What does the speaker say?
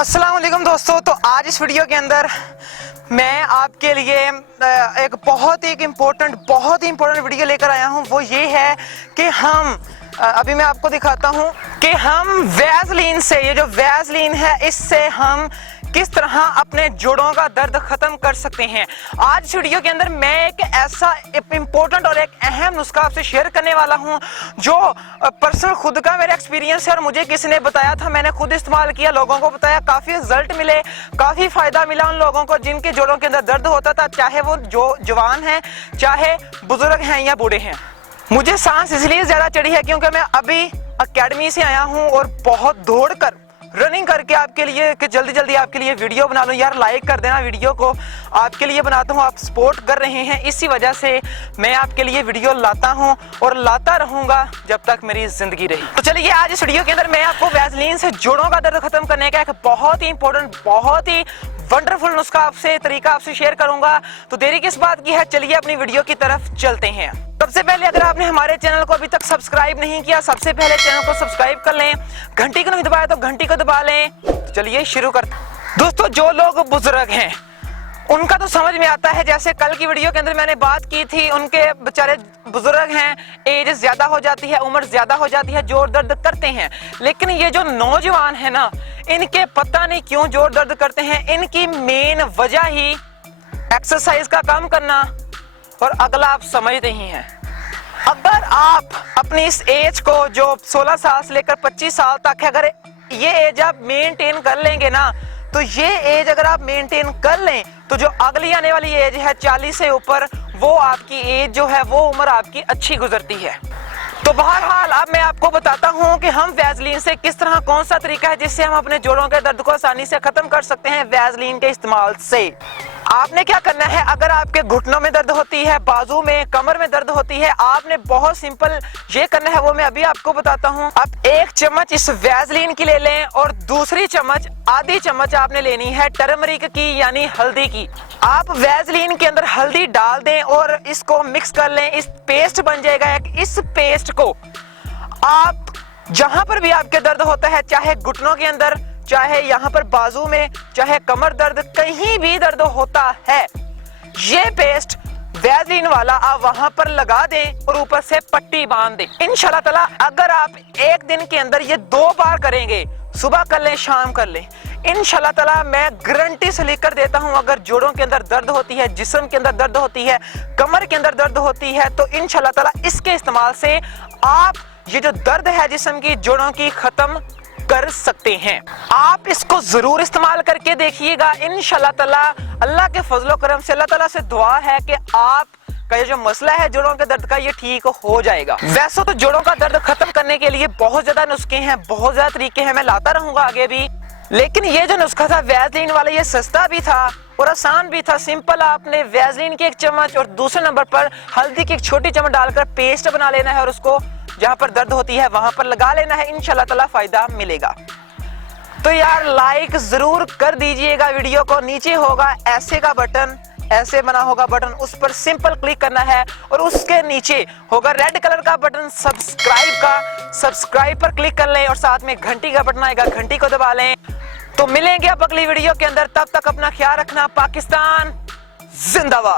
अस्सलाम वालेकुम दोस्तों। तो आज इस वीडियो के अंदर मैं आपके लिए एक बहुत ही इम्पोर्टेंट वीडियो लेकर आया हूं। वो ये है कि हम अभी मैं आपको दिखाता हूं कि हम वैसलीन से, ये जो वैसलीन है, इससे हम किस तरह अपने जोड़ों का दर्द खत्म कर सकते हैं। आज इस वीडियो के अंदर मैं एक ऐसा इम्पोर्टेंट और एक अहम नुस्खा आपसे शेयर करने वाला हूं जो पर्सनल खुद का मेरा एक्सपीरियंस है और मुझे किसी ने बताया था, मैंने खुद इस्तेमाल किया, लोगों को बताया, काफी रिजल्ट मिले, काफी फायदा मिला उन लोगों को जिनके जोड़ों के अंदर दर्द होता था, चाहे वो जो जवान हैं, चाहे बुजुर्ग हैं या बूढ़े हैं। मुझे सांस इसलिए ज्यादा चढ़ी है क्योंकि मैं अभी अकेडमी से आया हूं और बहुत दौड़कर रनिंग करके आपके लिए कि जल्दी आपके लिए वीडियो बना लूं। यार लाइक कर देना वीडियो को, आपके लिए बनाता हूं, आप सपोर्ट कर रहे हैं, इसी वजह से मैं आपके लिए वीडियो लाता हूं और लाता रहूंगा जब तक मेरी जिंदगी रही। तो चलिए आज इस वीडियो के अंदर मैं आपको वैसलीन से जोड़ों का दर्द खत्म करने का एक बहुत ही इंपॉर्टेंट, बहुत ही वंडरफुल नुस्खा तरीका आपसे शेयर करूंगा। तो देरी किस बात की है, चलिए अपनी वीडियो की तरफ चलते हैं। सबसे पहले अगर आपने हमारे चैनल को अभी तक सब्सक्राइब नहीं किया, सबसे पहले चैनल को सब्सक्राइब कर लें, घंटी को नहीं दबाया तो घंटी को दबा लें। तो चलिए शुरू करते हैं। दोस्तों, जो लोग बुजुर्ग हैं उनका तो समझ में आता है, जैसे कल की वीडियो के अंदर मैंने बात की थी, उनके बेचारे बुजुर्ग हैं, एज ज्यादा हो जाती है, उम्र ज्यादा हो जाती है, जोड़ दर्द करते हैं। लेकिन ये जो नौजवान है ना, इनके पता नहीं क्यों जोड़ दर्द करते हैं। इनकी मेन वजह ही एक्सरसाइज का काम करना और अगला आप समझते ही हैं। अगर आप अपनी इस एज को जो 16 साल से लेकर 25 साल तक है, अगर ये एज आप मेंटेन कर लेंगे ना, तो ये एज अगर आप मेंटेन कर लें तो जो अगली आने वाली एज है 40 से ऊपर, वो आपकी एज जो है, वो उम्र आपकी अच्छी गुजरती है। तो बहरहाल अब मैं आपको बताता हूं कि हम वैसलीन से किस तरह, कौन सा तरीका है जिससे हम अपने जोड़ों के दर्द को आसानी से खत्म कर सकते हैं वैसलीन के इस्तेमाल से। आपने क्या करना है, अगर आपके घुटनों में दर्द होती है, बाजू में, कमर में दर्द होती है, आपने बहुत सिंपल ये करना है, वो मैं अभी आपको बताता हूं। आप 1 चम्मच इस वैसलीन की ले लें और दूसरी चम्मच, आधी चम्मच आपने लेनी है टर्मरिक की, यानी हल्दी की। आप वैसलीन के अंदर हल्दी डाल दें और इसको मिक्स कर लें, इस पेस्ट बन जाएगा एक। इस पेस्ट को आप जहां पर भी आपके दर्द होता है, चाहे घुटनों के अंदर, चाहे यहाँ पर बाजू में, चाहे कमर दर्द, कहीं भी दर्द होता है, ये पेस्ट वैसलीन वाला आप वहां पर लगा दें और ऊपर से पट्टी बांध दें। इंशाल्लाह ताला अगर आप एक दिन के अंदर ये 2 बार करेंगे, सुबह कर लें, शाम कर लें, इंशाल्लाह ताला मैं गारंटी से लेकर देता हूं, अगर जोड़ों के अंदर दर्द होती है, जिस्म के अंदर दर्द होती है, कमर के अंदर दर्द होती है, तो इंशाल्लाह ताला इसके इस्तेमाल से आप ये जो दर्द है जिस्म की, जोड़ों की, खत्म कर सकते हैं। आप इसको जरूर इस्तेमाल करके देखिएगा। इंशाल्लाह ताला अल्लाह के फजलो करम से, अल्लाह ताला से दुआ है कि आप का ये जो मसला है जोड़ों के दर्द का, ये ठीक हो जाएगा। वैसे तो जोड़ों का दर्द खत्म करने के लिए बहुत ज्यादा नुस्खे हैं, बहुत ज्यादा तरीके हैं, मैं लाता रहूंगा आगे भी। लेकिन ये जो नुस्खा था वैसलीन वाला, ये सस्ता भी था और आसान भी था। सिंपल, आपने वैसलीन की 1 चम्मच और दूसरे नंबर पर हल्दी की 1 छोटी चम्मच डालकर पेस्ट बना लेना है और उसको जहां पर दर्द होती है वहां पर लगा लेना है। इंशाल्लाह ताला फायदा मिलेगा। तो यार लाइक जरूर कर दीजिएगा वीडियो को। नीचे होगा ऐसे का बटन, ऐसे बना होगा बटन, उस पर सिंपल क्लिक करना है और उसके नीचे होगा रेड कलर का बटन सब्सक्राइब का, सब्सक्राइब पर क्लिक कर लें और साथ में घंटी का बटन आएगा, घंटी को दबा लें। तो मिलेंगे आप अगली वीडियो के अंदर, तब तक अपना ख्याल रखना। पाकिस्तान जिंदाबाद।